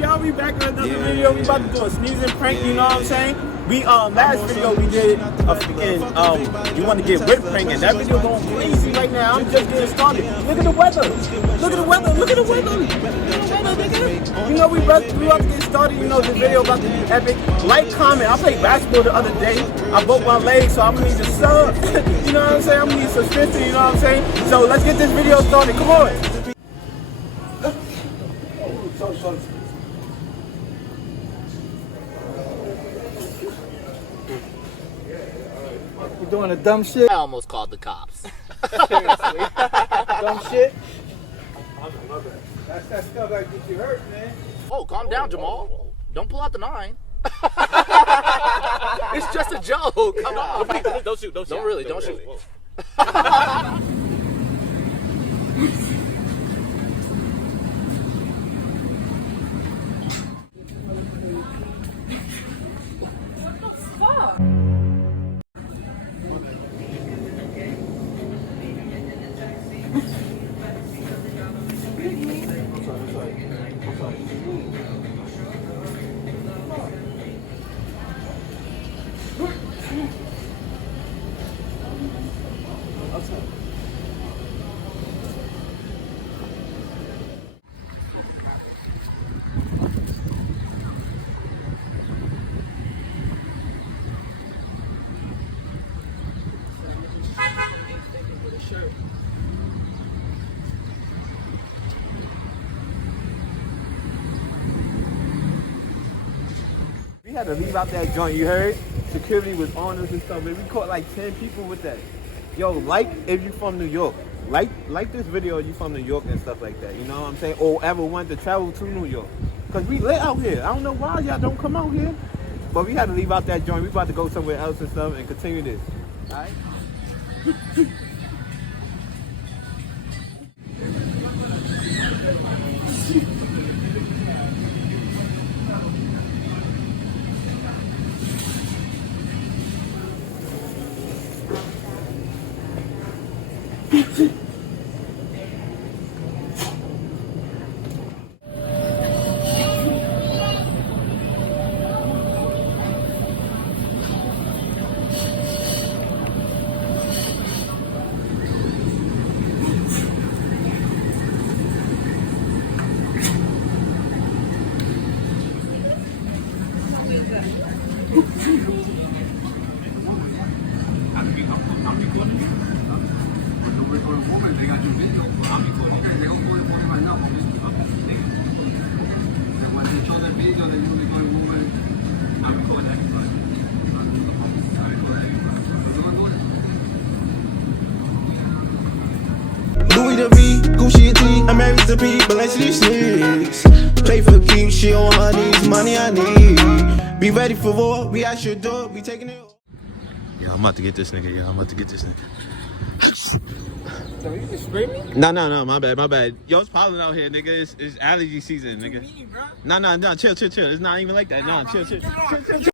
y'all, we back with another video. We about to do a sneezing prank, you know what I'm saying? We last video we did a freaking you want to get whipped prank, and that video going crazy right now. I'm just getting started. Look at the weather. Look at the weather. Look at the weather. Look at the weather, nigga. You know we about to get started. You know the video about to be epic. Like, comment. I played basketball the other day. I broke my leg, so I'm gonna need a sub. You know what I'm saying? I'm gonna need suspension. You know what I'm saying? So let's get this video started. Come on. You doing a dumb shit? I almost called the cops. Seriously. Dumb shit? My bad. That stuff that get you hurt, man. Oh, calm down, Jamal. Don't pull out the 9. It's just a joke. Come on. Don't shoot. Don't shoot. Don't shoot. We had to leave out that joint, you heard? Security was on us and stuff, man. We caught like 10 people with that. Yo, like if you from New York. Like this video if you from New York and stuff like that, you know what I'm saying? Or ever want to travel to New York. Cause we lit out here. I don't know why y'all don't come out here. But we had to leave out that joint. We about to go somewhere else and stuff and continue this. Alright? Louis the V, Gucci T, I'm married to people and she sneaks. Play for keeps, she on her knees, money I need. Be ready for war, we at your door, we taking it. Yeah, I'm about to get this nigga. So you just screaming? No, my bad. Yo, it's pollen out here, nigga. It's allergy season, nigga. No, chill. It's not even like that. Nah, chill.